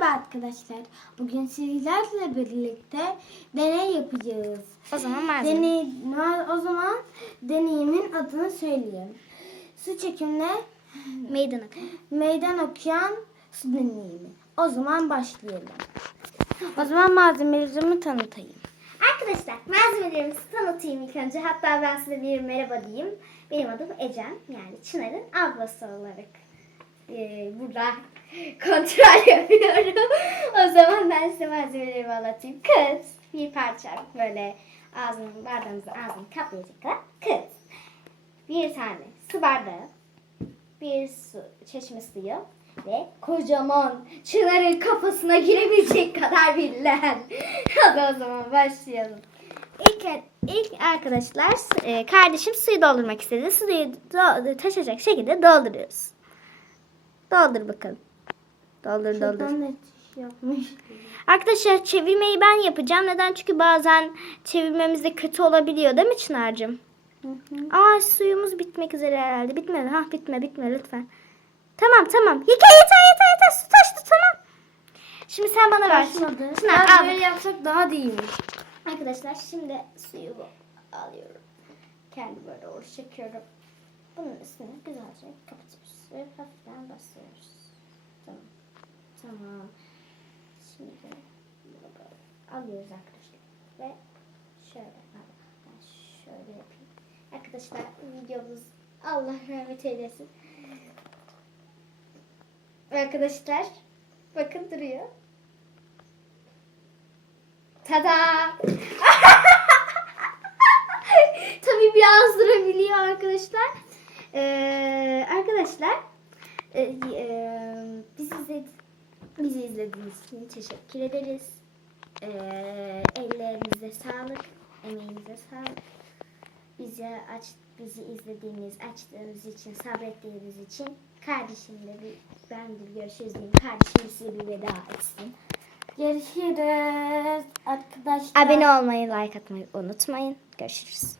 Merhaba arkadaşlar. Bugün sizlerle birlikte deney yapacağız. O zaman malzeme. Deney, o zaman deneyimin adını söyleyeyim. Su çekimle Meydan okuma. meydan okuyan su deneyimi. O zaman başlayalım. O zaman malzemelerimi tanıtayım. Arkadaşlar malzemelerimizi tanıtayım ilk önce. Hatta ben size bir merhaba diyeyim. Benim adım Ecem. Yani Çınar'ın ablası olarak e, burada kontrol yapıyorum. o zaman ben size malzemelerimi anlatayım. Kız bir parça böyle ağzının bardağımızın ağzını kaplayacak kız. Bir tane su bardağı. Bir su, çeşme suyu ve kocaman Çınar'ın kafasına girebilecek kadar bir leğen. Hadi o zaman başlayalım. İlk, ilk arkadaşlar e, kardeşim suyu doldurmak istedi. Suyu do- taşacak şekilde dolduruyoruz. Doldur bakalım. Doldur. Şuradan ne yapmış? Arkadaşlar çevirmeyi ben yapacağım. Neden? Çünkü bazen çevirmemizde kötü olabiliyor değil mi Çınar'cığım? Hı hı. Aa suyumuz bitmek üzere herhalde. Bitmedi. Ha bitme bitme lütfen. Tamam tamam. Yeter yeter yeter yeter. Su taştı tamam. Şimdi sen bana ver. Taşmadı. Çınar Biraz al. böyle yapsak daha da iyiymiş. Arkadaşlar şimdi suyu bu- alıyorum. Kendi böyle doğru çekiyorum. Bunun üstüne güzelce kapatıyoruz. Ve hafiften basıyoruz. Tamam. Tamam. Şimdi bunu böyle alıyoruz arkadaşlar. Ve şöyle. Ben şöyle yapayım. Arkadaşlar videomuz Allah rahmet eylesin. Arkadaşlar bakın duruyor. Tada! Tabii biraz durabiliyor arkadaşlar. Ee, arkadaşlar e, e, bizi, izledi, bizi izlediğiniz için teşekkür ederiz. Ee, ellerinize sağlık, emeğinize sağlık. Bizi aç, bizi izlediğiniz, açtığınız için, sabrettiğiniz için kardeşimle bir ben bir görüşürüz diyeyim. Kardeşim size bir veda etsin. Görüşürüz arkadaşlar. Abone olmayı, like atmayı unutmayın. Görüşürüz.